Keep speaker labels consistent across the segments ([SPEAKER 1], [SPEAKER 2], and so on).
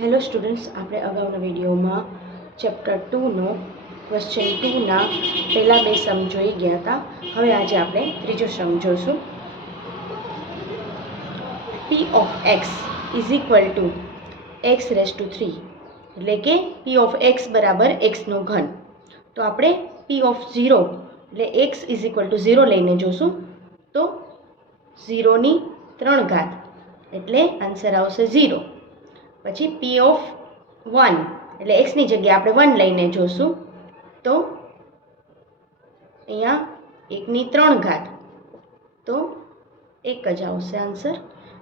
[SPEAKER 1] Hello students આપણે અગાઉના વિડીયોમાં ચેપ્ટર ટુનો ક્વેશ્ચન ટુના પહેલાં બે સમ જોઈ ગયા હતા. હવે આજે આપણે ત્રીજો સમ જોઈશું P of X is equal to X raise to three એટલે કે પી ઓફ એક્સ બરાબર એક્સનો ઘન. તો આપણે પી ઓફ ઝીરો એટલે X is equal to zero લઈને જોશું. તો ઝીરોની ત્રણ ઘાત. એટલે આન્સર આવશે ઝીરો પછી પી ઓફ વન એટલે એક્સની જગ્યાએ આપણે વન લઈને જોશું. તો અહીંયા એકની ત્રણ ઘાત. તો એક જ આવશે આન્સર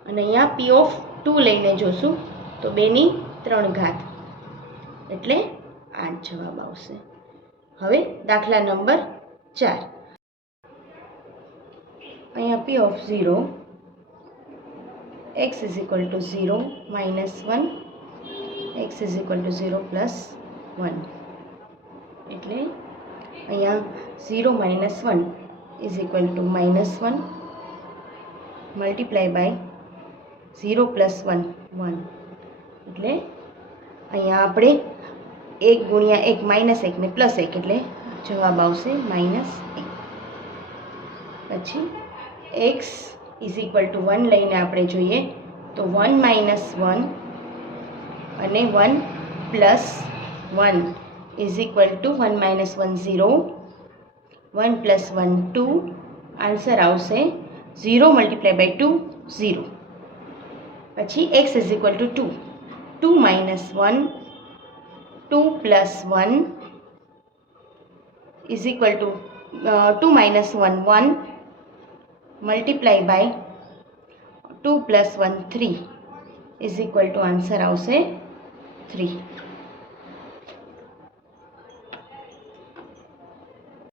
[SPEAKER 1] અને અહીંયા પી ઓફ ટુ લઈને જોશું. તો બેની ત્રણ ઘાત. એટલે આઠ જવાબ આવશે. હવે દાખલા નંબર ચાર. અહીંયા P of zero x is equal to 0 minus 1 x is equal to 0 plus 1 એટલે અહીંયા 0 minus 1 is equal to minus 1 multiply by 0 plus 1 1 એટલે અહીંયા આપણે એક ગુણ્યા એક માઇનસ એક ને પ્લસ એક એટલે જવાબ આવશે માઇનસ એક પછી x is equal to one લઈને આપણે જોઈએ, તો વન માઇનસ વન અને one plus one is equal to one minus one zero one plus one two answer આવશે zero multiply by two zero પછી x is equal to two two minus one two plus one is equal to two minus one one multiply by two plus one three is equal to answer આવશે three